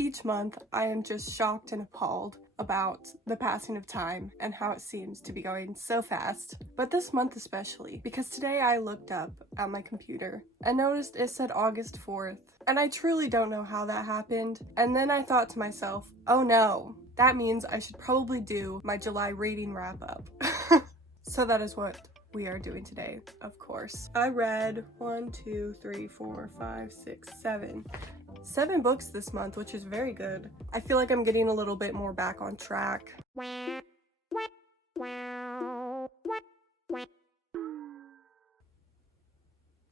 Each month, I am just shocked and appalled about the passing of time and how it seems to be going so fast. But this month especially, because today I looked up at my computer and noticed it said August 4th, and I truly don't know how that happened. And then I thought to myself, oh no, that means I should probably do my July reading wrap up. So that is what we are doing today, of course. I read 7 books this month, which is very good. I feel like I'm getting a little bit more back on track.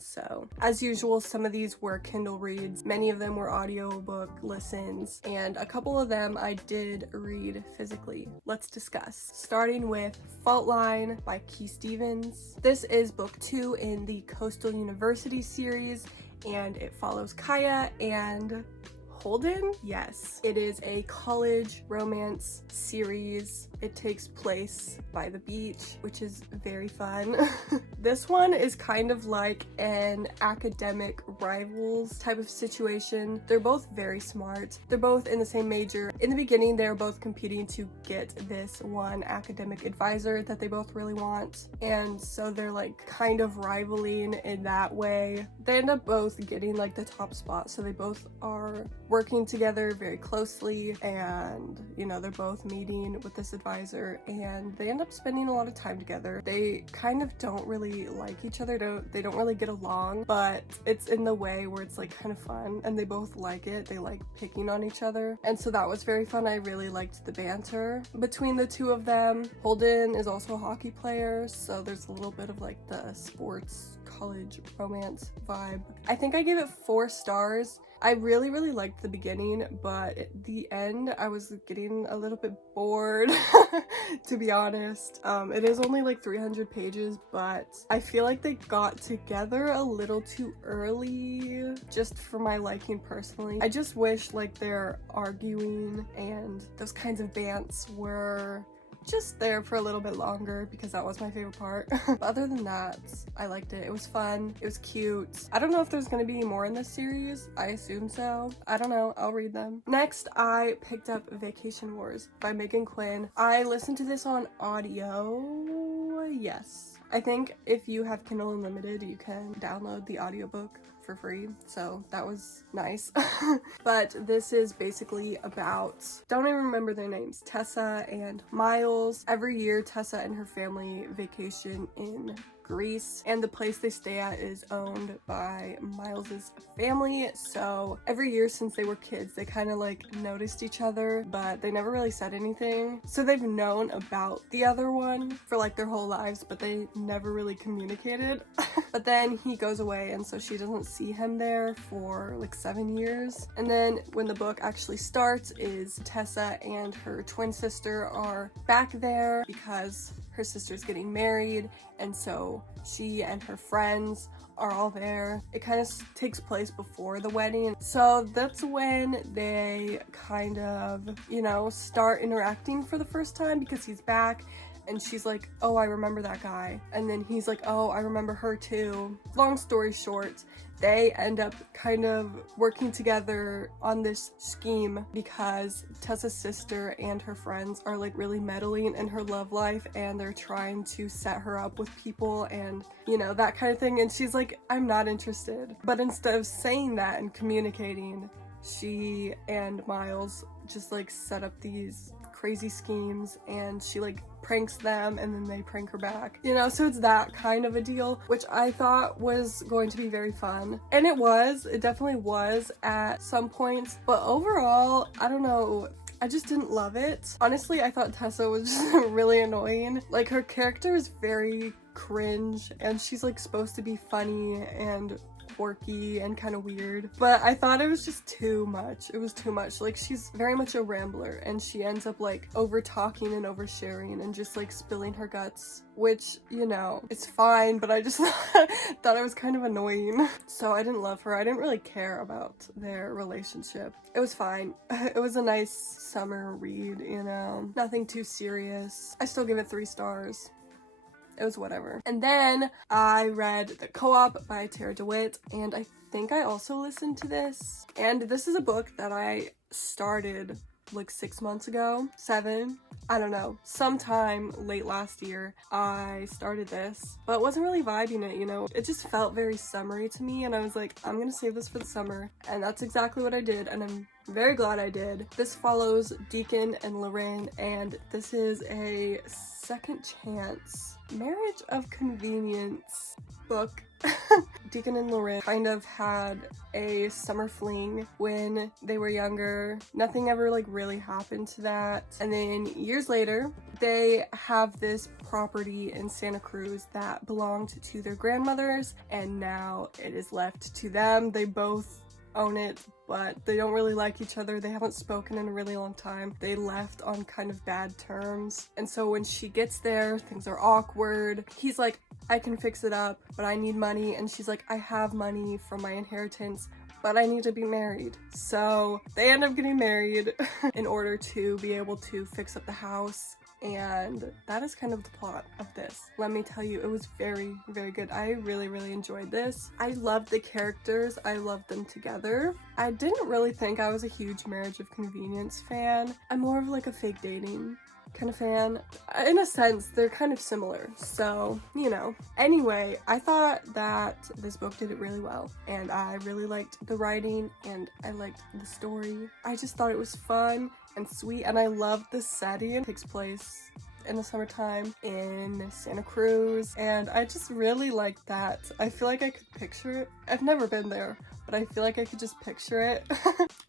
So, as usual, some of these were Kindle reads, many of them were audiobook listens, and a couple of them I did read physically. Let's discuss. Starting with Fault Line by Key Stevens. This is book 2 in the Coastal University series, and it follows Kaya and Holden? Yes. It is a college romance series. It takes place by the beach, which is very fun. This one is kind of like an academic rivals type of situation. They're both very smart. They're both in the same major. In the beginning, they're both competing to get this one academic advisor that they both really want. And so they're like kind of rivaling in that way. They end up both getting like the top spot. So they both are working together very closely, and you know, they're both meeting with this advisor and they end up spending a lot of time together. They kind of don't really like each other, they don't really get along, but it's in the way where it's like kind of fun and they both like it. They like picking on each other, and so that was very fun. I really liked the banter between the two of them. Holden is also a hockey player, so there's a little bit of like the sports college romance vibe. I think I gave it 4 stars. I really liked the beginning, but at the end I was getting a little bit bored, to be honest. It is only like 300 pages, but I feel like they got together a little too early, just for my liking personally. I just wish like their arguing and those kinds of bants were just there for a little bit longer, because that was my favorite part. But other than that, I liked it. It was fun. It was cute. I don't know if there's gonna be more in this series. I assume so. I don't know. I'll read them. Next, I picked up Vacation Wars by Megan Quinn. I listened to this on audio. Yes. I think if you have Kindle Unlimited, you can download the audiobook for free, so that was nice. But this is basically about, don't even remember their names, Tessa and Miles. Every year Tessa and her family vacation in Greece, and the place they stay at is owned by Miles's family. So every year since they were kids, they kind of like noticed each other, but they never really said anything. So they've known about the other one for like their whole lives, but they never really communicated. But then he goes away, and so she doesn't see him there for like 7 years. And then when the book actually starts is Tessa and her twin sister are back there because her sister's getting married, and so she and her friends are all there. It kind of takes place before the wedding, so that's when they kind of, you know, start interacting for the first time, because he's back and she's like, oh, I remember that guy, and then he's like, oh, I remember her too. Long story short, they end up kind of working together on this scheme because Tessa's sister and her friends are like really meddling in her love life, and they're trying to set her up with people and, you know, that kind of thing. And she's like, I'm not interested. But instead of saying that and communicating, she and Miles just like set up these crazy schemes, and she like pranks them and then they prank her back, you know. So it's that kind of a deal, which I thought was going to be very fun, and it definitely was at some points, but overall, I don't know, I just didn't love it. Honestly, I thought Tessa was just really annoying. Like, her character is very cringe, and she's like supposed to be funny and quirky and kind of weird, but I thought it was just too much. It was too much. Like, she's very much a rambler, and she ends up like over talking and oversharing and just like spilling her guts, which, you know, it's fine, but I just thought it was kind of annoying. So I didn't love her. I didn't really care about their relationship. It was fine. It was a nice summer read, you know, nothing too serious. I still give it 3 stars. it was whatever. And then I read The Co-op by Tara DeWitt, and I think I also listened to this. And this is a book that I started like 6 months ago, 7, I don't know, sometime late last year I started this, but wasn't really vibing it, you know. It just felt very summery to me, and I was like, I'm gonna save this for the summer, and that's exactly what I did, and I'm very glad I did. This follows Deacon and Lorraine, and this is a second chance marriage of convenience book. Deacon and Lorraine kind of had a summer fling when they were younger. Nothing ever like really happened to that. And then years later, they have this property in Santa Cruz that belonged to their grandmothers, and now it is left to them. They both own it, but they don't really like each other. They haven't spoken in a really long time. They left on kind of bad terms. And so when she gets there, things are awkward. He's like, I can fix it up, but I need money. And she's like, I have money from my inheritance, but I need to be married. So they end up getting married in order to be able to fix up the house. And that is kind of the plot of this. Let me tell you, it was very, very good. I really, really enjoyed this. I loved the characters. I loved them together. I didn't really think I was a huge Marriage of Convenience fan. I'm more of like a fake dating kind of fan. In a sense, they're kind of similar, so, you know. Anyway, I thought that this book did it really well, and I really liked the writing, and I liked the story. I just thought it was fun and sweet, and I loved the setting. It takes place in the summertime in Santa Cruz, and I just really liked that. I feel like I could picture it. I've never been there, but I feel like I could just picture it.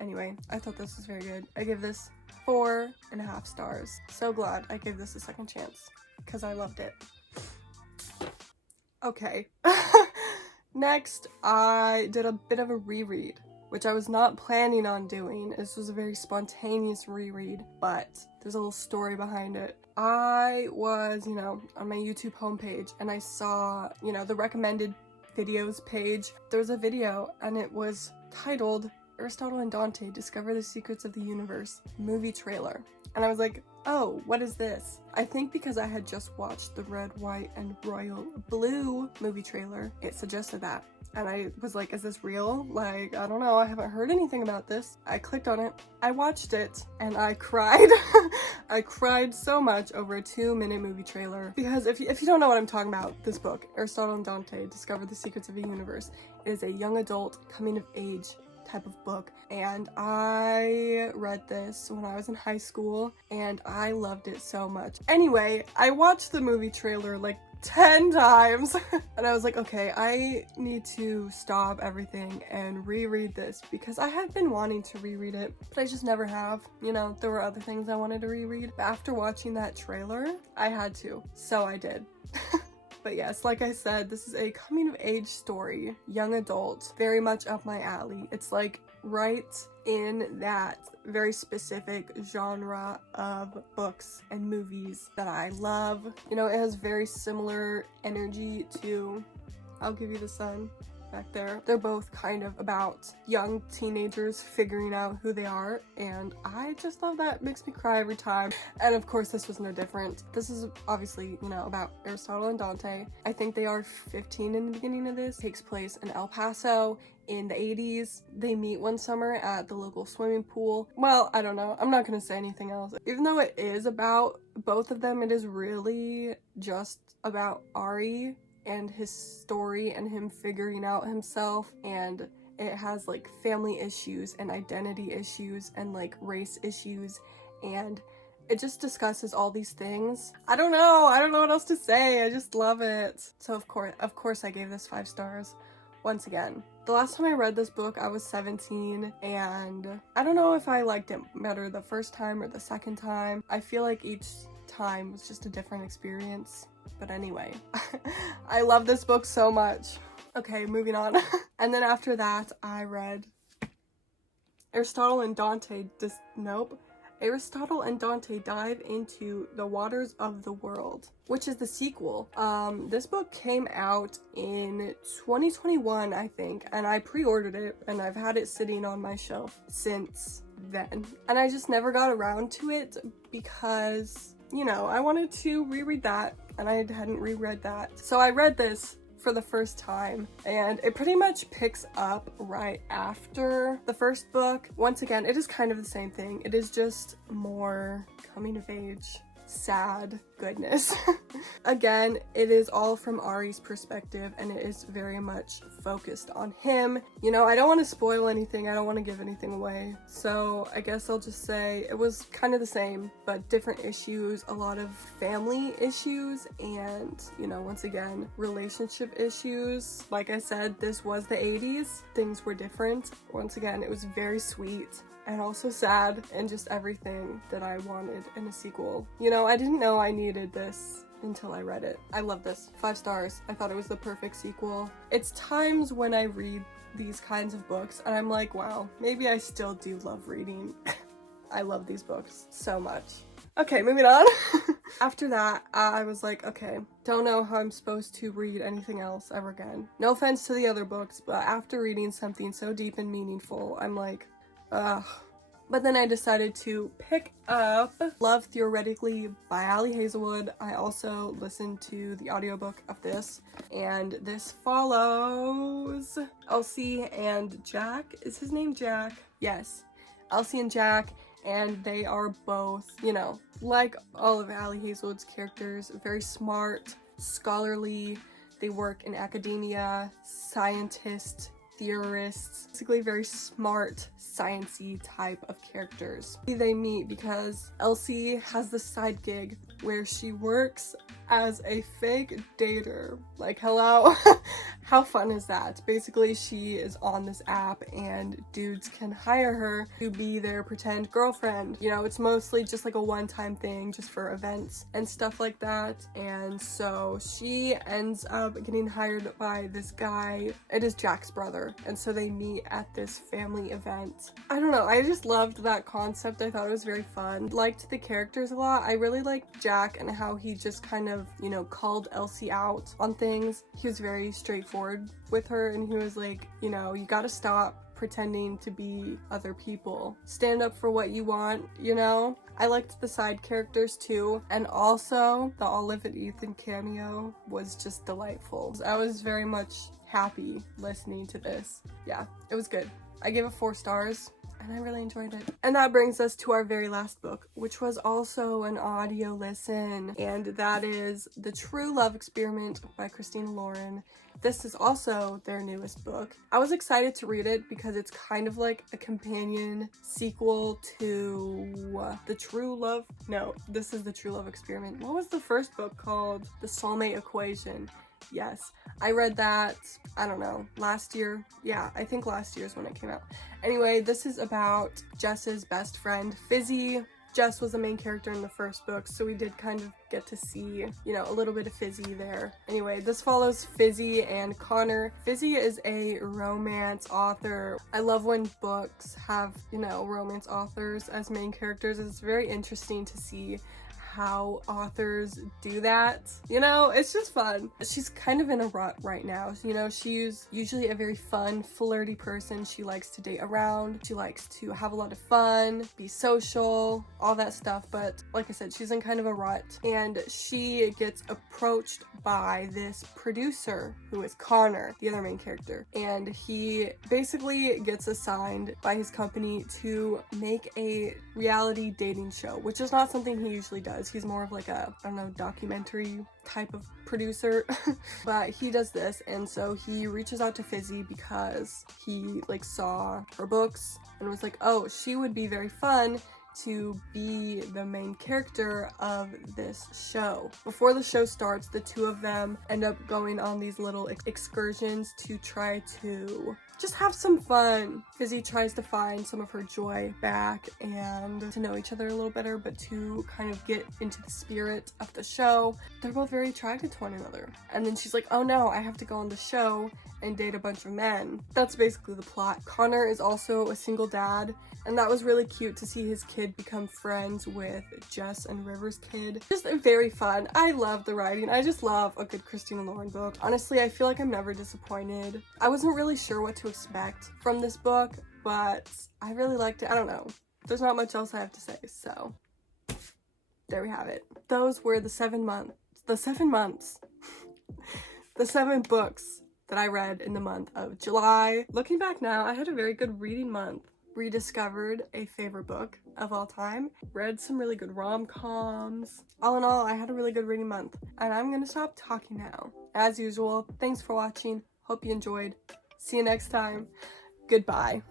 Anyway, I thought this was very good. I give this 4.5 stars. So glad I gave this a second chance because I loved it. Okay. Next, I did a bit of a reread, which I was not planning on doing. This was a very spontaneous reread, but there's a little story behind it. I was, you know, on my YouTube homepage, and I saw, you know, the recommended videos page. There was a video, and it was titled Aristotle and Dante Discover the Secrets of the Universe movie trailer. And I was like, oh, what is this? I think because I had just watched the Red, White, and Royal Blue movie trailer, it suggested that. And I was like, is this real? Like, I don't know, I haven't heard anything about this. I clicked on it, I watched it, and I cried. I cried so much over a 2-minute movie trailer. Because if you don't know what I'm talking about, this book, Aristotle and Dante Discover the Secrets of the Universe, is a young adult coming of age type of book, and I read this when I was in high school, and I loved it so much. Anyway, I watched the movie trailer like 10 times and I was like, okay, I need to stop everything and reread this because I had been wanting to reread it, but I just never have. You know, there were other things I wanted to reread, but after watching that trailer, I had to, so I did. But yes, like I said, this is a coming of age story, young adult, very much up my alley. It's like right in that very specific genre of books and movies that I love. You know, it has very similar energy to I'll Give You the Sun back there. They're both kind of about young teenagers figuring out who they are, and I just love that. It makes me cry every time. And of course this was no different. This is obviously, you know, about Aristotle and Dante. I think they are 15 in the beginning of this. It takes place in El Paso in the 80s. They meet one summer at the local swimming pool. Well, I don't know, I'm not gonna say anything else. Even though it is about both of them, it is really just about Ari and his story and him figuring out himself, and it has like family issues and identity issues and like race issues, and it just discusses all these things. I don't know what else to say. I just love it. So of course I gave this 5 stars once again. The last time I read this book, I was 17, and I don't know if I liked it better the first time or the second time. I feel like each time was just a different experience. But anyway, I love this book so much. Okay, moving on. And then after that, I read Aristotle and Dante Dive into the Waters of the World, which is the sequel. This book came out in 2021, I think, and I pre-ordered it, and I've had it sitting on my shelf since then. And I just never got around to it because, you know, I wanted to reread that and I hadn't reread that. So I read this for the first time, and it pretty much picks up right after the first book. Once again, it is kind of the same thing. It is just more coming of age, sad goodness. Again, it is all from Ari's perspective, and it is very much focused on him. You know, I don't want to spoil anything, I don't want to give anything away, so I guess I'll just say it was kind of the same, but different issues, a lot of family issues, and, you know, once again, relationship issues. Like I said, this was the 80s, things were different. Once again, it was very sweet and also sad, and just everything that I wanted in a sequel. You know, I didn't know I needed this until I read it. I love this. 5 stars. I thought it was the perfect sequel. It's times when I read these kinds of books and I'm like, wow, maybe I still do love reading. I love these books so much. Okay, moving on. After that, I was like, okay, don't know how I'm supposed to read anything else ever again. No offense to the other books, but after reading something so deep and meaningful, I'm like, ugh. But then I decided to pick up Love Theoretically by Ali Hazelwood. I also listened to the audiobook of this, and this follows Elsie and Jack. Is his name Jack? Yes, Elsie and Jack, and they are both, you know, like all of Ali Hazelwood's characters, very smart, scholarly. They work in academia, scientists, theorists, basically very smart, sciencey type of characters. They meet because Elsie has this side gig where she works as a fake dater. Like, hello? How fun is that? Basically, she is on this app and dudes can hire her to be their pretend girlfriend. You know, it's mostly just like a one-time thing, just for events and stuff like that. And so she ends up getting hired by this guy. It is Jack's brother. And so they meet at this family event. I don't know, I just loved that concept. I thought it was very fun. Liked the characters a lot. I really liked Jack and how he just kind of, you know, called Elsie out on things. He was very straightforward with her, and he was like, you know, you gotta stop pretending to be other people. Stand up for what you want, you know? I liked the side characters too, and also the Olive and Ethan cameo was just delightful. I was very much happy listening to this. Yeah, it was good. I gave it 4 stars. And I really enjoyed it. And that brings us to our very last book, which was also an audio listen, and that is The True Love Experiment by Christina Lauren. This is also their newest book. I was excited to read it because it's kind of like a companion sequel to The True Love. No, this is The True Love Experiment. What was the first book called? The Soulmate Equation. Yes, I read that, I don't know, last year. Yeah, I think last year is when it came out. Anyway, this is about Jess's best friend, Fizzy. Jess was the main character in the first book, so we did kind of get to see, you know, a little bit of Fizzy there. Anyway, this follows Fizzy and Connor. Fizzy is a romance author. I love when books have, you know, romance authors as main characters. It's very interesting to see how authors do that. You know, it's just fun. She's kind of in a rut right now. You know, she's usually a very fun, flirty person. She likes to date around. She likes to have a lot of fun, be social, all that stuff. But like I said, she's in kind of a rut. And she gets approached by this producer who is Connor, the other main character. And he basically gets assigned by his company to make a reality dating show, which is not something he usually does. He's more of like a, I don't know, documentary type of producer. But he does this, and so he reaches out to Fizzy because he like saw her books and was like, oh, she would be very fun to be the main character of this show. Before the show starts, the two of them end up going on these little excursions to try to just have some fun. Fizzy tries to find some of her joy back and to know each other a little better, but to kind of get into the spirit of the show. They're both very attracted to one another. And then she's like, oh no, I have to go on the show and date a bunch of men. That's basically the plot. Connor is also a single dad, and that was really cute to see his kid become friends with Jess and River's kid. Just very fun. I love the writing. I just love a good Christina Lauren book. Honestly, I feel like I'm never disappointed. I wasn't really sure what to expect from this book, but I really liked it. I don't know. There's not much else I have to say, so there we have it. Those were the 7 months the 7 months, the 7 books that I read in the month of July. Looking back now, I had a very good reading month. Rediscovered a favorite book of all time. Read some really good rom-coms. All in all, I had a really good reading month. And I'm gonna stop talking now. As usual, thanks for watching. Hope you enjoyed. See you next time. Goodbye.